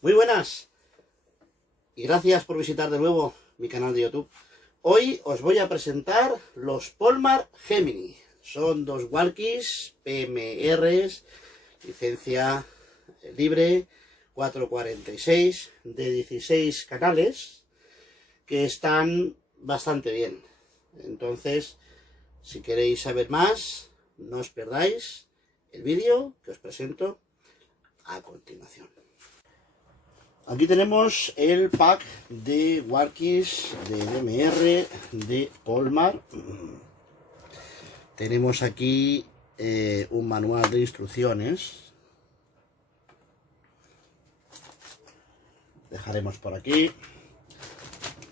Muy buenas y gracias por visitar de nuevo mi canal de YouTube. Hoy os voy a presentar los Polmar Gemini. Son dos walkies PMRs, licencia libre 446 de 16 canales que están bastante bien. Entonces, si queréis saber más, no os perdáis el vídeo que os presento a continuación. Aquí tenemos el pack de walkies de DMR de Polmar. Tenemos aquí un manual de instrucciones. Dejaremos por aquí.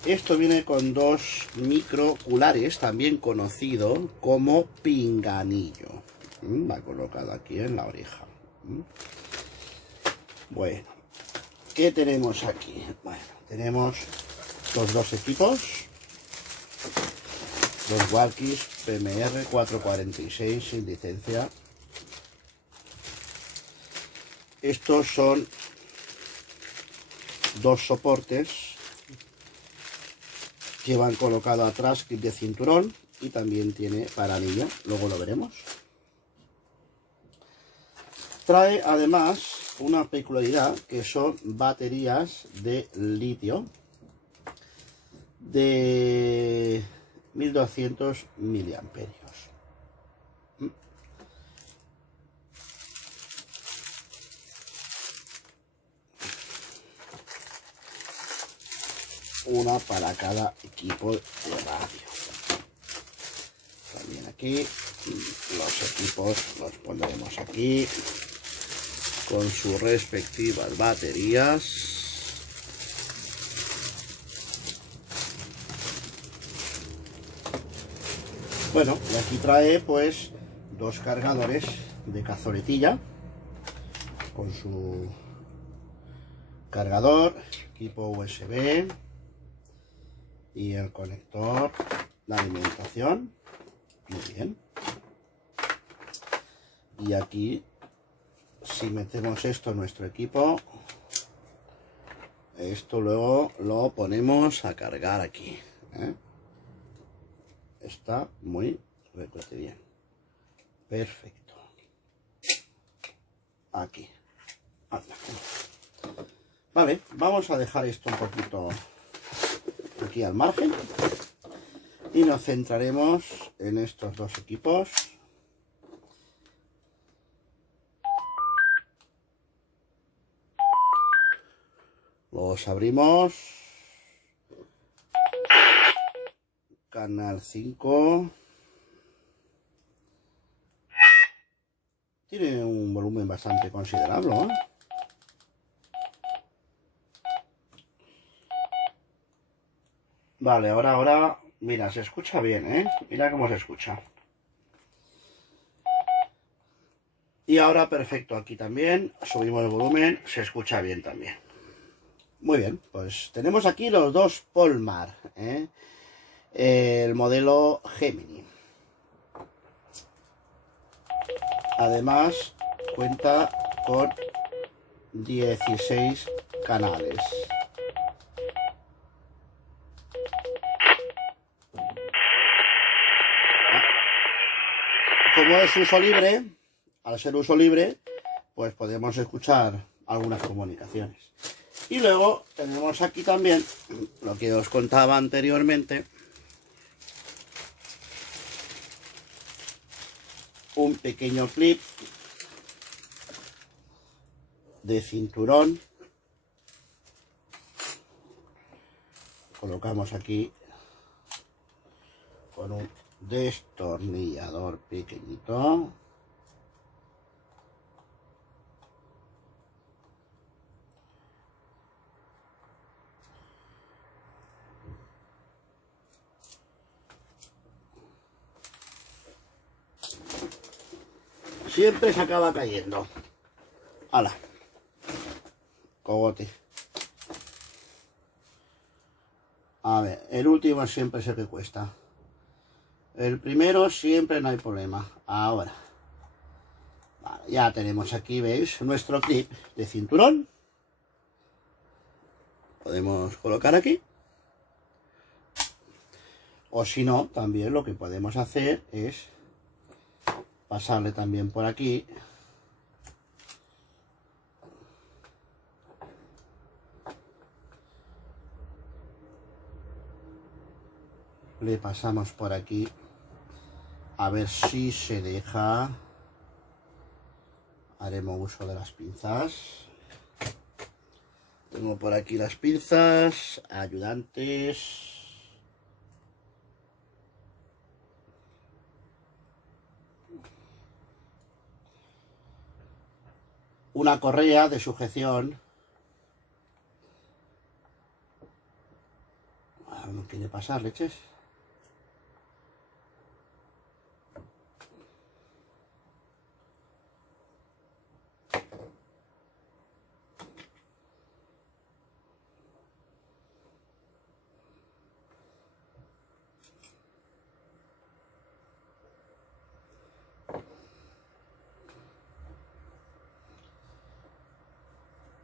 Esto viene con dos microoculares, también conocido como pinganillo. Va colocado aquí en la oreja. Bueno, ¿qué tenemos aquí? Bueno, tenemos los dos equipos. Los walkies PMR 446 sin licencia. Estos son dos soportes que van colocados atrás, clip de cinturón, y también tiene para anillo, luego lo veremos. Trae además una peculiaridad que son baterías de litio de 1200 miliamperios. Una para cada equipo de radio. También aquí los equipos los pondremos aquí con sus respectivas baterías. Bueno, y aquí trae pues dos cargadores de cazoletilla con su cargador, equipo USB y el conector de alimentación. Muy bien. Y aquí, si metemos esto en nuestro equipo, esto luego lo ponemos a cargar aquí, ¿eh? Está muy bien. Perfecto. Aquí. Vale, vamos a dejar esto un poquito aquí al margen y nos centraremos en estos dos equipos. Los abrimos. Canal 5. Tiene un volumen bastante considerable, ¿eh? Vale, ahora, mira, se escucha bien, ¿eh? Mira cómo se escucha. Y ahora, perfecto, aquí también, subimos el volumen, se escucha bien también. Muy bien, pues tenemos aquí los dos Polmar, ¿eh? El modelo Gemini. Además, cuenta con 16 canales. Como es uso libre, al ser uso libre, pues podemos escuchar algunas comunicaciones. Y luego tenemos aquí también lo que os contaba anteriormente, un pequeño clip de cinturón. Colocamos aquí con un destornillador pequeñito. Siempre se acaba cayendo. ¡Hala! Cogote. A ver, el último siempre es el que cuesta. El primero siempre no hay problema. Ahora. Vale, ya tenemos aquí, ¿veis? Nuestro clip de cinturón. Podemos colocar aquí. O si no, también lo que podemos hacer es pasarle también por aquí. Le pasamos por aquí. A ver si se deja. Haremos uso de las pinzas. Tengo por aquí las pinzas, ayudantes. Una correa de sujeción. No quiere pasar, leches.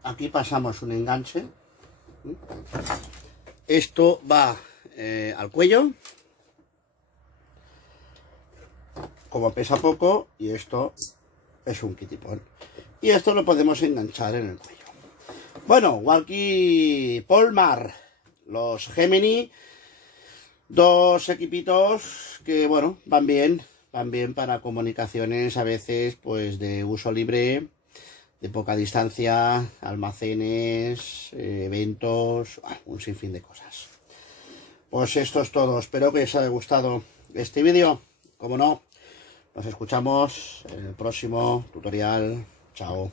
Aquí pasamos un enganche. Esto va al cuello. Como pesa poco, y esto es un kitipón. Y esto lo podemos enganchar en el cuello. Bueno, walkie Polmar, los Gemini, dos equipitos que, bueno, van bien para comunicaciones a veces, pues de uso libre, de poca distancia, almacenes, eventos, un sinfín de cosas. Pues esto es todo. Espero que os haya gustado este vídeo. Como no, nos escuchamos en el próximo tutorial. Chao.